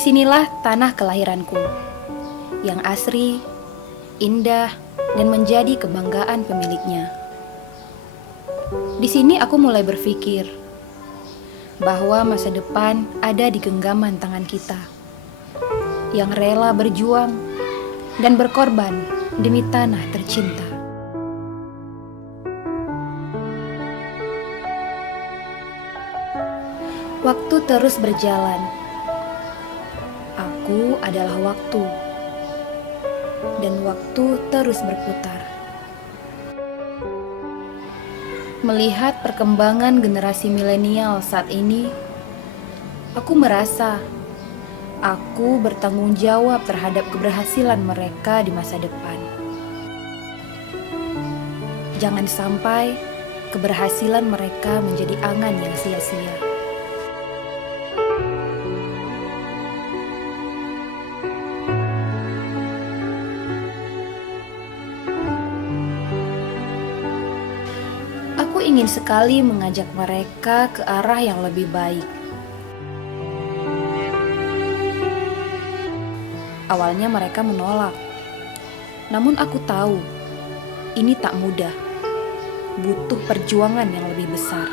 Disinilah tanah kelahiranku, yang asri, indah, dan menjadi kebanggaan pemiliknya. Di sini aku mulai berpikir bahwa masa depan ada di genggaman tangan kita, yang rela berjuang dan berkorban demi tanah tercinta. Waktu terus berjalan. Aku adalah waktu, dan waktu terus berputar. Melihat perkembangan generasi milenial saat ini, aku merasa aku bertanggung jawab terhadap keberhasilan mereka di masa depan. Jangan sampai keberhasilan mereka menjadi angan yang sia-sia. Aku ingin sekali mengajak mereka ke arah yang lebih baik. Awalnya mereka menolak, namun aku tahu ini tak mudah, butuh perjuangan yang lebih besar.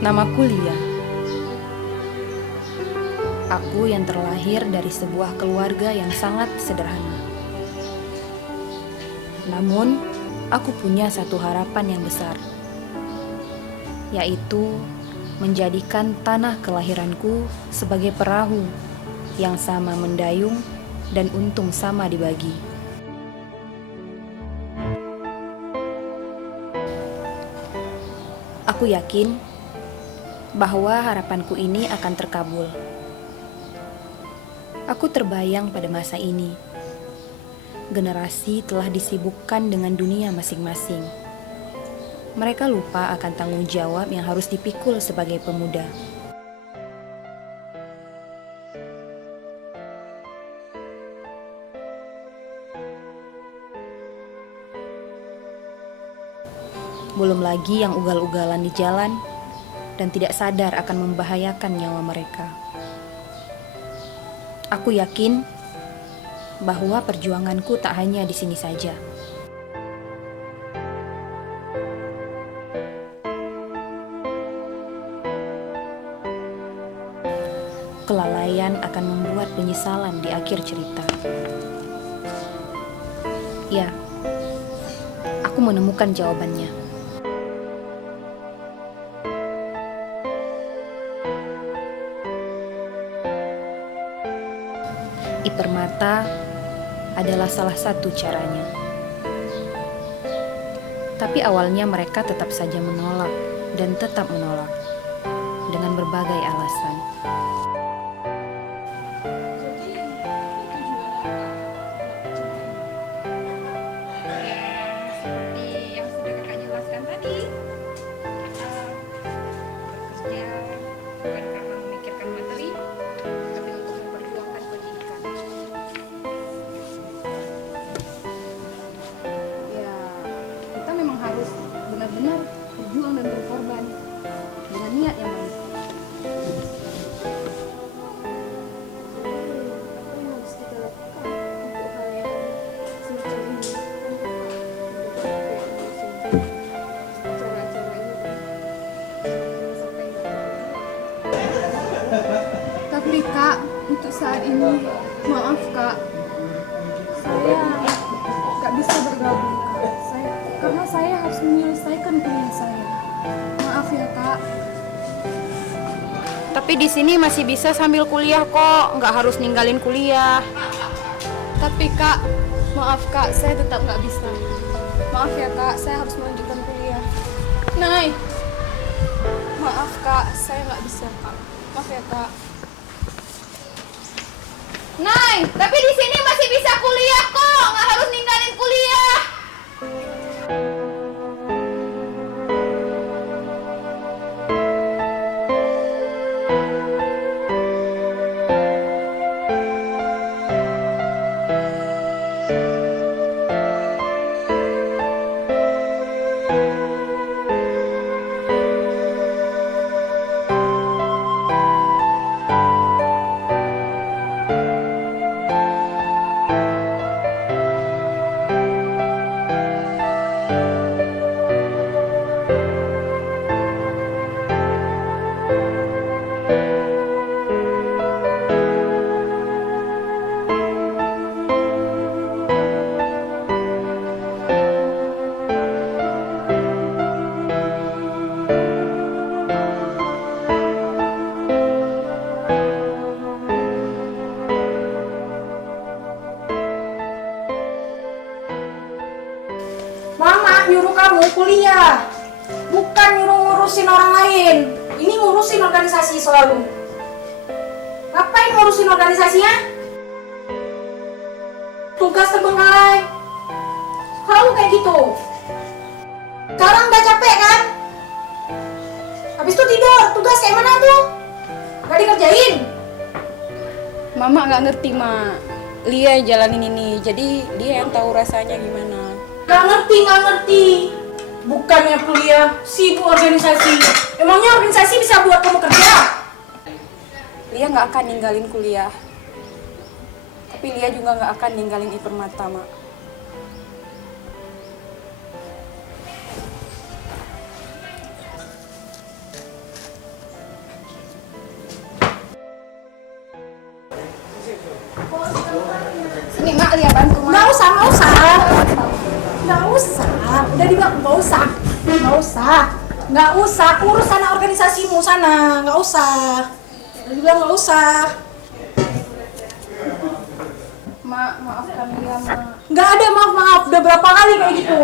Namaku Lia. Aku yang terlahir dari sebuah keluarga yang sangat sederhana. Namun, aku punya satu harapan yang besar, yaitu menjadikan tanah kelahiranku sebagai perahu yang sama mendayung dan untung sama dibagi. Aku yakin bahwa harapanku ini akan terkabul. Aku terbayang pada masa ini. Generasi telah disibukkan dengan dunia masing-masing. Mereka lupa akan tanggung jawab yang harus dipikul sebagai pemuda. Belum lagi yang ugal-ugalan di jalan dan tidak sadar akan membahayakan nyawa mereka. Aku yakin bahwa perjuanganku tak hanya di sini saja. Kelalaian akan membuat penyesalan di akhir cerita. Ya, aku menemukan jawabannya. Permata adalah salah satu caranya. Tapi awalnya mereka tetap saja menolak dan tetap menolak dengan berbagai alasan. Seperti yang sudah kakak jelaskan tadi, bekerja bukan karena memikirkan materi, tapi untuk memperjuangkan pendidikan. Ya, kita memang harus benar-benar berjuang dan berkorban dengan niat yang baik. Apa yang harus kita lakukan untuk hal yang semacam ini? Untuk apa yang harus cara-cara ini sampai tapi kak, untuk saat ini maaf kak, saya gak bisa bergabung kak. Karena saya harus menyelesaikan kuliah saya. Maaf ya kak. Tapi di sini masih bisa sambil kuliah kok, nggak harus ninggalin kuliah. Tapi kak, maaf kak, saya tetap gak bisa. Maaf ya kak, saya harus melanjutkan kuliah. Nay, maaf kak, saya nggak bisa kak. Maaf ya kak. Nay, tapi di sini masih bisa kuliah kok, nggak harus ninggalin kuliah. Mama nyuruh kamu kuliah, bukan nyuruh ngurusin orang lain. Ini ngurusin organisasi selalu. Ngapain ngurusin organisasinya? Tugas terbengkalai. Selalu kayak gitu. Sekarang udah capek kan? Habis itu tidur, tugas kayak mana tuh? Gak dikerjain? Mama nggak ngerti, Ma. Lia yang jalanin ini, jadi dia yang tahu rasanya gimana. Gak ngerti. Bukannya kuliah, sibuk organisasi. Emangnya organisasi bisa buat kamu kerja? Lia nggak akan ninggalin kuliah. Tapi Lia juga nggak akan ninggalin Ipermata, Ma. Sini Mak, Lia bantu Mak. Nggak usah. Udah dibilang nggak usah. Urus sana organisasimu sana, nggak usah. Udah dibilang nggak usah. Ma, maafkan Lia, Ma. Nggak ada maaf. Udah berapa kali kayak gitu.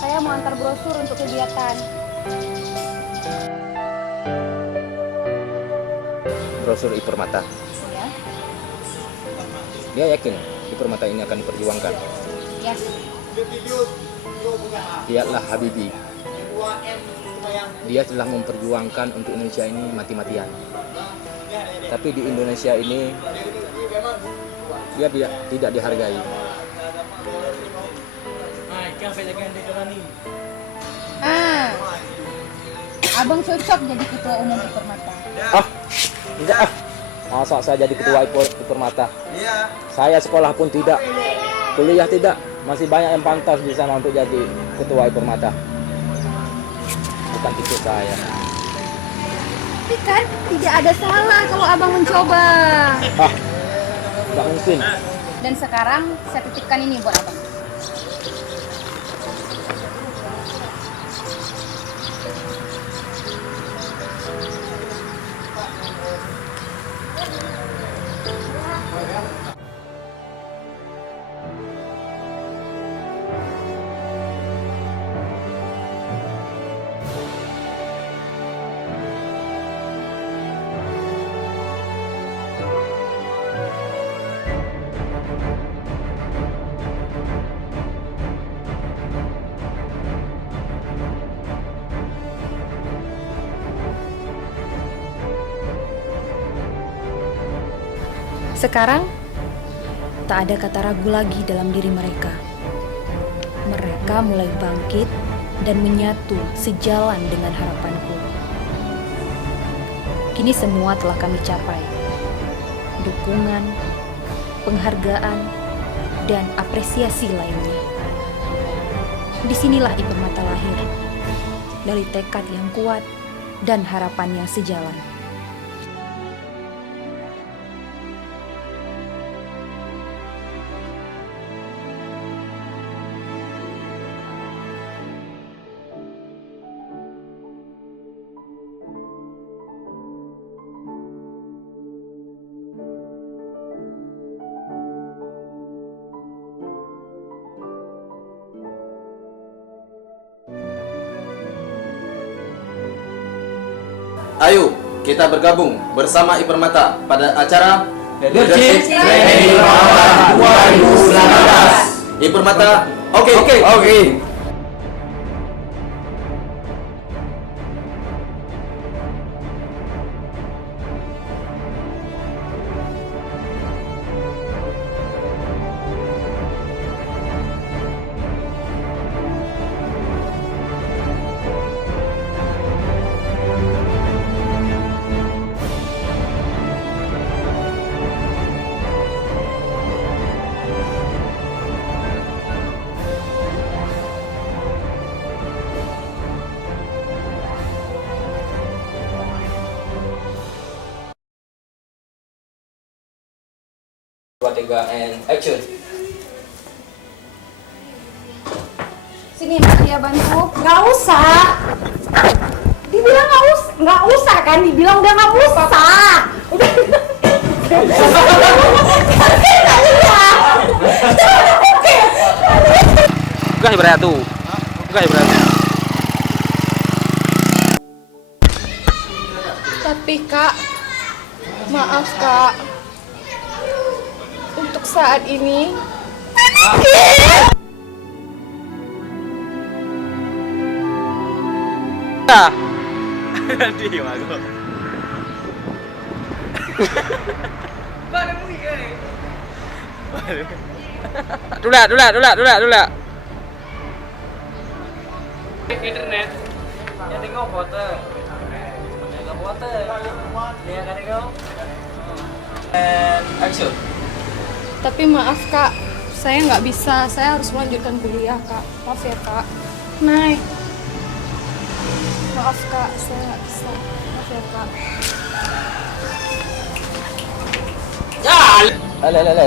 Saya mau antar brosur untuk kegiatan. brosur Ipermata. Ya. Dia yakin Ipermata ini akan diperjuangkan. Ya. Lihatlah Habibie. Dia telah memperjuangkan untuk Indonesia ini mati-matian. Tapi di Indonesia ini dia tidak dihargai. Abang cocok jadi ketua umum Ipermata. Tidak masa saya jadi ketua Ipermata? Saya sekolah pun tidak, kuliah tidak, masih banyak yang pantas di sana untuk jadi ketua Ipermata. Bukan itu saya. Tapi kan tidak ada salah kalau abang mencoba. Tidak mungkin. Dan sekarang saya titipkan ini buat abang. Sekarang, tak ada kata ragu lagi dalam diri mereka. Mereka mulai bangkit dan menyatu sejalan dengan harapanku. Kini semua telah kami capai. Dukungan, penghargaan, dan apresiasi lainnya. Disinilah Ipermata lahir. Dari tekad yang kuat dan harapan yang sejalan. Ayo, kita bergabung bersama Ipermata pada acara Leadership Training Ipermata 2019. Ipermata, oke. Dua, tiga, and action. Sini Mbak dia bantu. Nggak usah. Dibilang nggak usah kan? Dibilang udah nggak usah. Udah. Enggak ibarat tuh. Enggak ibarat. Tapi Kak, maaf Kak. Untuk saat ini Diam aku. Dula. Internet. Ya tengok foto. Tengok foto. Dia kan tengok. And action. tapi maaf Kak, saya nggak bisa. Saya harus melanjutkan kuliah Kak. Maaf ya Kak. Nay. Maaf Kak, saya nggak bisa. Maaf ya Kak. Alah.